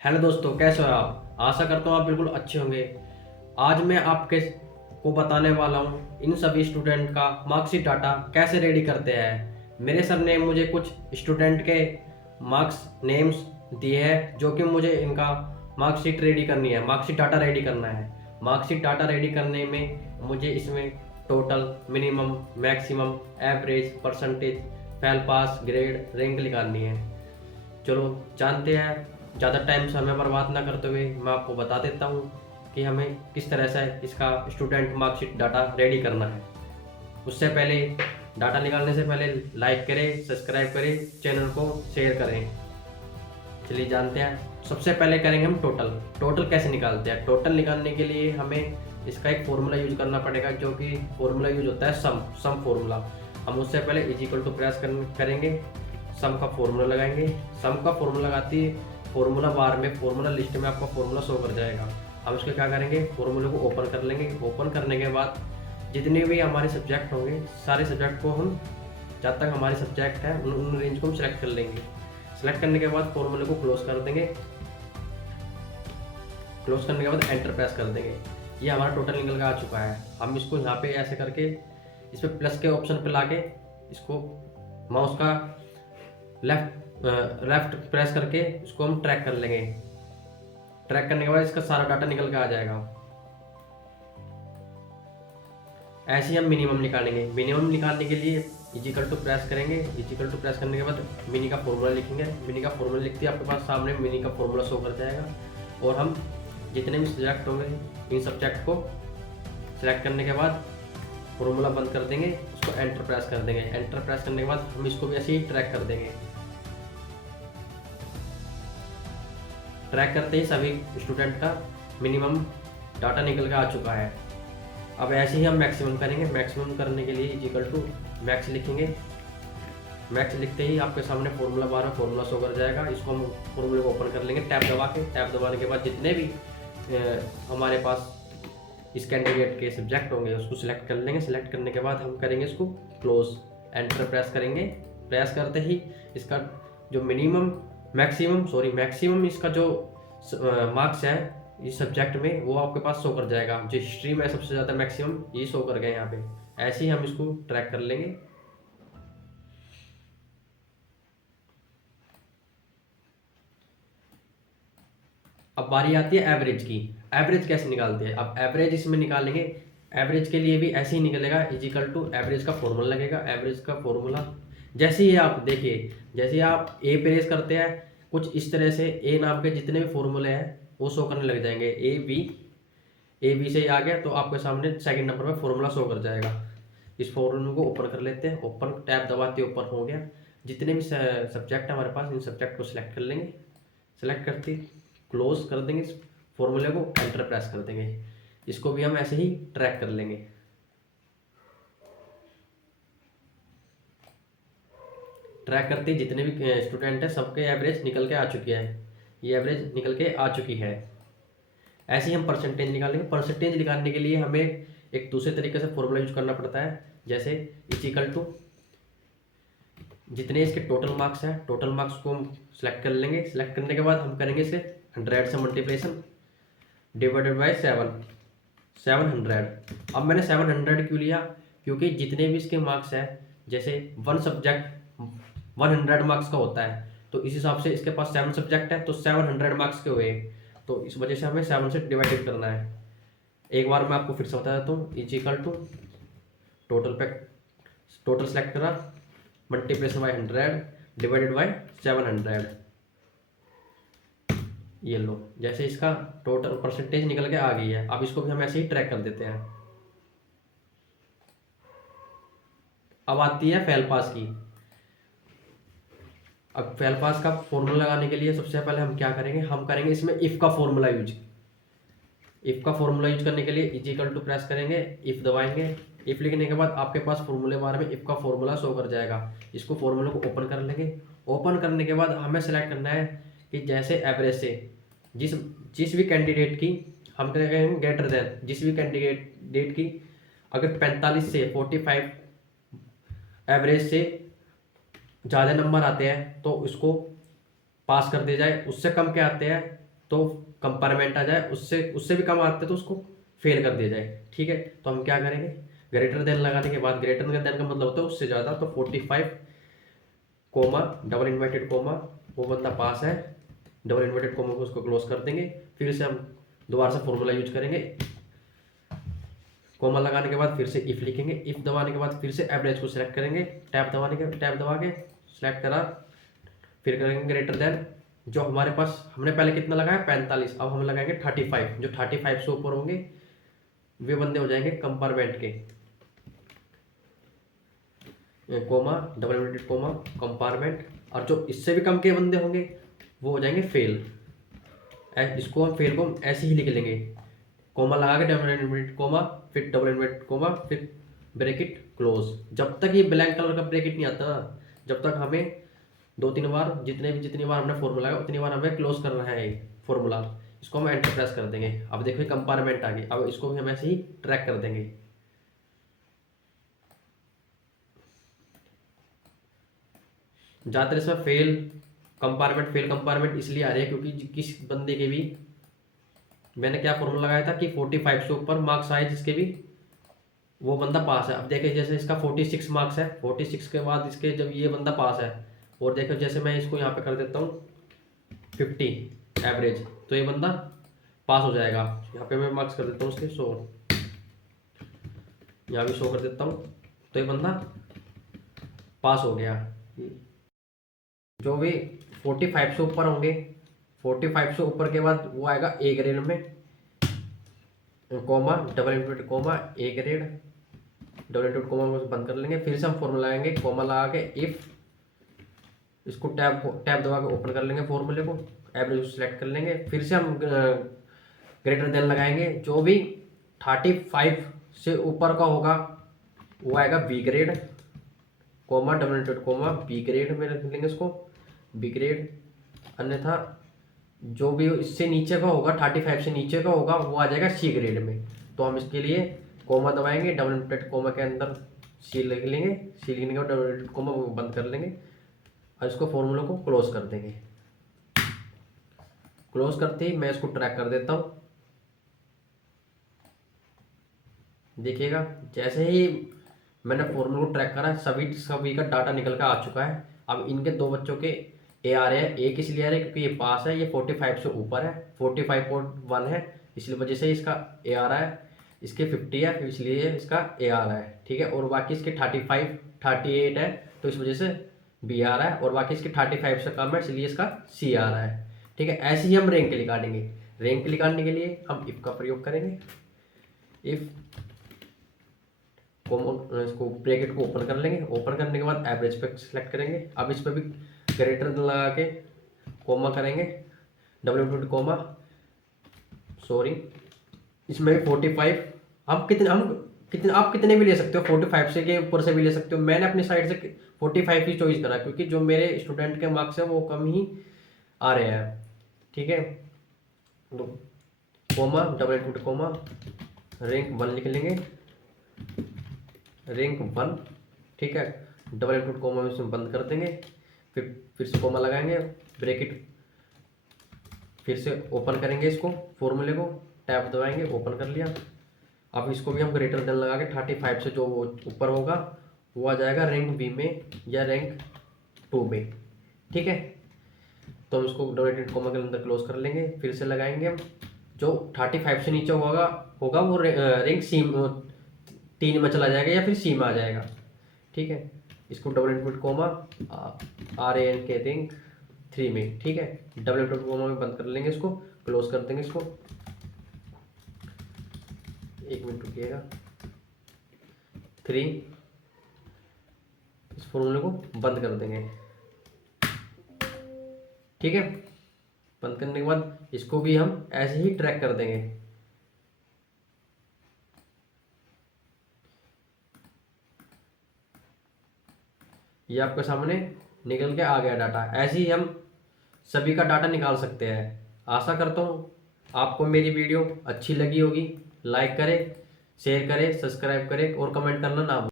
Hello दोस्तों, कैसे हो आप। आशा करता हूँ आप बिल्कुल अच्छे होंगे। आज मैं आपके को बताने वाला हूँ इन सभी स्टूडेंट का मार्कशीट डाटा कैसे रेडी करते हैं। मेरे सर ने मुझे कुछ स्टूडेंट के मार्क्स नेम्स दिए हैं जो कि मुझे इनका मार्कशीट रेडी करनी है, मार्कशीट डाटा रेडी करना है। मार्कशीट डाटा रेडी करने में मुझे इसमें total, minimum, maximum, average, percentage, fail pass, grade, rank निकालनी है। चलो जानते हैं। ज़्यादा टाइम समय बर्बाद ना करते हुए मैं आपको बता देता हूँ कि हमें किस तरह से इसका स्टूडेंट मार्कशीट डाटा रेडी करना है। उससे पहले, डाटा निकालने से पहले लाइक करें, सब्सक्राइब करें, चैनल को शेयर करें। चलिए जानते हैं। सबसे पहले करेंगे हम टोटल। टोटल कैसे निकालते हैं। टोटल निकालने के लिए हमें इसका एक फॉर्मूला यूज करना पड़ेगा, जो कि फॉर्मूला यूज होता है सम फॉर्मूला। हम उससे पहले इज इक्वल टू प्रेस करेंगे, सम का फॉर्मूला लगाएंगे। सम का फॉर्मूला लगाती है फॉर्मूला बार में, फॉर्मूला लिस्ट में आपका फॉर्मूला शो कर जाएगा। हम इसको क्या करेंगे, फॉर्मूले को ओपन कर लेंगे। ओपन करने के बाद जितने भी हमारे सब्जेक्ट होंगे, सारे सब्जेक्ट को हम, जब तक हमारे सब्जेक्ट है उन रेंज को हम सेलेक्ट कर लेंगे। सेलेक्ट करने के बाद फॉर्मूले को क्लोज कर देंगे। क्लोज करने के बाद एंटर प्रेस कर देंगे। ये हमारा टोटल निकल के आ चुका है। हम इसको यहाँ पे ऐसे करके इस पर प्लस के ऑप्शन पे लाके इसको माउस का लेफ्ट प्रेस करके इसको हम ट्रैक कर लेंगे। ट्रैक करने के बाद इसका सारा डाटा निकल के आ जाएगा। ऐसे ही हम मिनिमम निकालेंगे। मिनिमम निकालने के लिए इजिकल टू प्रेस करेंगे। इजिकल टू प्रेस करने के बाद मिनी का फॉर्मूला लिखेंगे। मिनी का फॉर्मूला लिखते ही आपके पास सामने मिनी का फॉर्मूला शो कर जाएगा। और हम जितने भी सब्जेक्ट होंगे, इन सब्जेक्ट को सिलेक्ट करने के बाद फॉर्मूला बंद कर देंगे, उसको एंटर प्रेस कर देंगे। एंटर प्रेस करने के बाद हम इसको भी ऐसे ही ट्रैक कर देंगे। ट्रैक करते ही सभी स्टूडेंट का मिनिमम डाटा निकल के आ चुका है। अब ऐसे ही हम मैक्सिमम करेंगे। मैक्सिमम करने के लिए इक्वल टू मैक्स लिखेंगे। मैक्स लिखते ही आपके सामने फॉर्मूला बार में फॉर्मूला शो कर जाएगा। इसको हम फॉर्मूले को ओपन कर लेंगे टैब दबा के। टैब दबाने के बाद जितने भी हमारे पास इस कैंडिडेट के सब्जेक्ट होंगे उसको सिलेक्ट कर लेंगे। सिलेक्ट करने के बाद हम करेंगे इसको क्लोज, एंटर प्रेस करेंगे। प्रेस करते ही इसका जो मैक्सिमम इसका जो मार्क्स है इस सब्जेक्ट में, वो आपके पास शो कर जाएगा। जो हिस्ट्री में सबसे ज़्यादा मैक्सिमम ये शो कर गए यहाँ पे। ऐसे ही हम इसको ट्रैक कर लेंगे। अब बारी आती है एवरेज की। एवरेज कैसे निकालते हैं। अब एवरेज इसमें निकालेंगे। एवरेज के लिए भी ऐसे ही निकलेगा, इजिकल टू एवरेज का फॉर्मूला लगेगा। एवरेज का फॉर्मूला जैसे ही आप देखिए, जैसे ही आप ए प्रेस करते हैं, कुछ इस तरह से ए नाम के जितने भी फॉर्मूले हैं वो शो करने लग जाएंगे। ए बी से आ गया तो आपके सामने सेकंड नंबर पर फॉर्मूला शो कर जाएगा। इस फॉर्मूले को ओपन कर लेते हैं। ओपन टैब दबाते ओपन हो गया। जितने भी सब्जेक्ट है हमारे पास, इन सब्जेक्ट को सिलेक्ट कर लेंगे। सेलेक्ट करते क्लोज कर देंगे इस फॉर्मूले को, एंटर प्रेस कर देंगे। इसको भी हम ऐसे ही ट्रैक कर लेंगे। ट्रैक करते ही जितने भी स्टूडेंट हैं सबके एवरेज निकल के आ चुकी है। ये एवरेज निकल के आ चुकी है। ऐसे ही हम परसेंटेज निकालेंगे। परसेंटेज निकालने के लिए हमें एक दूसरे तरीके से फॉर्मूला यूज करना पड़ता है। जैसे इक्वल टू जितने इसके टोटल मार्क्स हैं, टोटल मार्क्स को हम सिलेक्ट कर लेंगे। सिलेक्ट करने के बाद हम करेंगे इसे 100 से मल्टीप्लिकेशन डिवाइडेड बाई 700। अब मैंने 700 क्यों लिया, क्योंकि जितने भी इसके मार्क्स हैं, जैसे वन सब्जेक्ट 100 मार्क्स का होता है, तो इस हिसाब से इसके पास 7 सब्जेक्ट है तो 700 मार्क्स के हुए। तो इस वजह से हमें 7 से डिवाइडेड करना है। एक बार मैं आपको फिर से बता देता हूँ। इक्वल टू टोटल सेलेक्ट करा, मल्टीप्लिकेशन बाई 100 डिवाइडेड बाई 700। ये लो, जैसे इसका टोटल परसेंटेज निकल के आ गई है। अब इसको भी हम ऐसे ही ट्रैक कर देते हैं। अब आती है फेल पास की। अब फेल पास का फॉर्मूला लगाने के लिए सबसे पहले हम क्या करेंगे, हम करेंगे इसमें इफ का फॉर्मूला यूज। इफ का फॉर्मूला यूज करने के लिए इक्वल टू प्रेस करेंगे, इफ दबाएंगे। इफ लिखने के बाद आपके पास फॉर्मूले बार में इफ का फॉर्मूला शो कर जाएगा। इसको फॉर्मूले को ओपन कर लेंगे। ओपन करने के बाद हमें सेलेक्ट करना है कि जैसे एवरेज से जिस जिस भी कैंडिडेट की हम करेंगे ग्रेटर देन, जिस भी कैंडिडेट की अगर 45 से 45 एवरेज से ज़्यादा नंबर आते हैं तो इसको पास कर दिया जाए। उससे कम के आते हैं तो कंपार्टमेंट आ जाए, उससे उससे भी कम आते तो उसको फेल कर दिया जाए। ठीक है, तो हम क्या करेंगे, ग्रेटर देन लगाने के बाद, ग्रेटर देन का मतलब होता है उससे ज़्यादा, तो 45 कोमा डबल इन्वर्टेड कोमा, वो बंदा पास है, डबल इन्वर्टेड कोमा को उसको क्लोज कर देंगे। फिर से हम दोबारा से फॉर्मूला यूज करेंगे, कोमा लगाने के बाद फिर से इफ लिखेंगे, इफ दबाने के बाद फिर से एवरेज को सिलेक्ट करेंगे, टैब दबा के सिलेक्ट करा, फिर करेंगे ग्रेटर देन, जो हमारे पास हमने पहले कितना लगाया 45, अब हम लगाएंगे 35, जो 35 से ऊपर होंगे वे बंदे हो जाएंगे कंपार्टमेंट के, comma double inverted comma compartment, और जो इससे भी कम के बंदे होंगे वो हो जाएंगे फेल। इसको हम फेल को हम ऐसे ही लिख लेंगे, कोमा लगा के डबल इन्वर्टेड कोमा, फिर डबल इन्वर्टेड कोमा, फिर ब्रैकेट क्लोज। जब तक ये ब्लैक कलर का ब्रैकेट नहीं आता ना, जब तक हमें 2-3 बार, जितनी बार हमने फॉर्मूला लगाया उतनी बार हमें क्लोज करना है ये फॉर्मूला। इसको हम एंटर प्रेस कर देंगे। अब देखिए कंपार्टमेंट आ गई, अब इसको भी हम ऐसे ही ट्रैक कर देंगे। ज़्यादातर इसमें फेल कंपार्टमेंट इसलिए आ रही है क्योंकि किस बंदे के भी, मैंने क्या फॉर्मूला लगाया था कि 45 से ऊपर मार्क्स आए जिसके भी, वो बंदा पास है। अब देखिए जैसे इसका 46 मार्क्स है, 46 के बाद इसके जब ये बंदा पास है, और देखो जैसे मैं इसको यहाँ पे कर देता हूँ 50 एवरेज, तो ये बंदा पास हो जाएगा। यहाँ पे मैं मार्क्स कर देता हूँ उसके 100, यहाँ भी 100 कर देता हूँ, तो ये बंदा पास हो गया। जो भी 45 से ऊपर होंगे, 45 से ऊपर के बाद वो आएगा ए ग्रेड में, comma double inverted comma A grade, double inverted comma को बंद कर लेंगे। फिर से हम फॉर्मूला लगाएंगे, कोमा लगा के इफ, इसको टैब दबा के ओपन कर लेंगे फॉर्मूले को, एवरेज सेलेक्ट कर लेंगे। फिर से हम ग्रेटर देन लगाएंगे, जो भी 35 से ऊपर का होगा वो आएगा B grade, comma double inverted comma B grade में रख लेंगे इसको, बी ग्रेड। अन्यथा जो भी इससे नीचे का होगा, 35 से नीचे का होगा, वो आ जाएगा सी ग्रेड में। तो हम इसके लिए कोमा दबाएंगे, डबल इन्वर्टेड कोमा के अंदर सी लिख लेंगे, सी लिखने के बाद डबल इन्वर्टेड कोमा को बंद कर लेंगे और इसको फॉर्मूला को क्लोज कर देंगे। क्लोज करते ही मैं इसको ट्रैक कर देता हूँ। देखिएगा जैसे ही मैंने फॉर्मूला को ट्रैक करा, सभी का डाटा निकल कर आ चुका है। अब इनके दो बच्चों के ए आ रहे हैं, ए किस लिए आ रहे हैं क्योंकि ये पास है, ये 45 से ऊपर है, 45.1 है, इसलिए वजह से इसका ए आ रहा है। इसके 50 है इसलिए इसका ए आ रहा है। ठीक है, और बाकी इसके 35 38 है तो इस वजह से बी आ रहा है, और बाकी इसके 35 से कम है इसलिए इसका सी आ रहा है। ठीक है, ऐसे ही हम रैंक निकालेंगे। रैंक निकालने के लिए हम इफ का प्रयोग करेंगे, इफ इसको ब्रैकेट को ओपन कर लेंगे, ओपन करने के बाद एवरेज पे सिलेक्ट करेंगे। अब इस पर भी ग्रेटर लगा के कोमा करेंगे, डबल इन्वर्टेड कोमा, सॉरी इसमें भी 45, आप कितने भी ले सकते हो, 45 से के ऊपर से भी ले सकते हो। मैंने अपनी साइड से 45 ही चॉइस करा क्योंकि जो मेरे स्टूडेंट के मार्क्स हैं वो कम ही आ रहे हैं। ठीक है, तो comma double inverted comma rank 1 लिख लेंगे, रैंक 1। ठीक है, डबल इन्वर्टेड कोमा में इसमें बंद कर देंगे, फिर से कोमा लगाएंगे, ब्रैकेट फिर से ओपन करेंगे, इसको फॉर्मूले को टैब दबाएंगे, ओपन कर लिया। अब इसको भी हम ग्रेटर देन लगा के 35 से जो ऊपर होगा वो आ जाएगा रैंक बी में या रैंक 2 में। ठीक है, तो हम इसको डबल इन्वर्टेड कोमा के अंदर क्लोज कर लेंगे, फिर से लगाएंगे हम, जो 35 से नीचे होगा वो रैंक सी 3 में चला जाएगा या फिर सी में आ जाएगा। ठीक है, इसको double inverted comma R A N K rank 3 में। ठीक है, डबल इन्वर्टेड कोमा में बंद कर लेंगे, इसको क्लोज कर देंगे। इसको 1 मिनट रुकिएगा, 3, इस फॉर्मूले को बंद कर देंगे। ठीक है, बंद करने के बाद इसको भी हम ऐसे ही ट्रैक कर देंगे। ये आपके सामने निकल के आ गया डाटा। ऐसे ही हम सभी का डाटा निकाल सकते हैं। आशा करता हूँ आपको मेरी वीडियो अच्छी लगी होगी। लाइक करें, शेयर करें, सब्सक्राइब करें और कमेंट करना ना भूलें।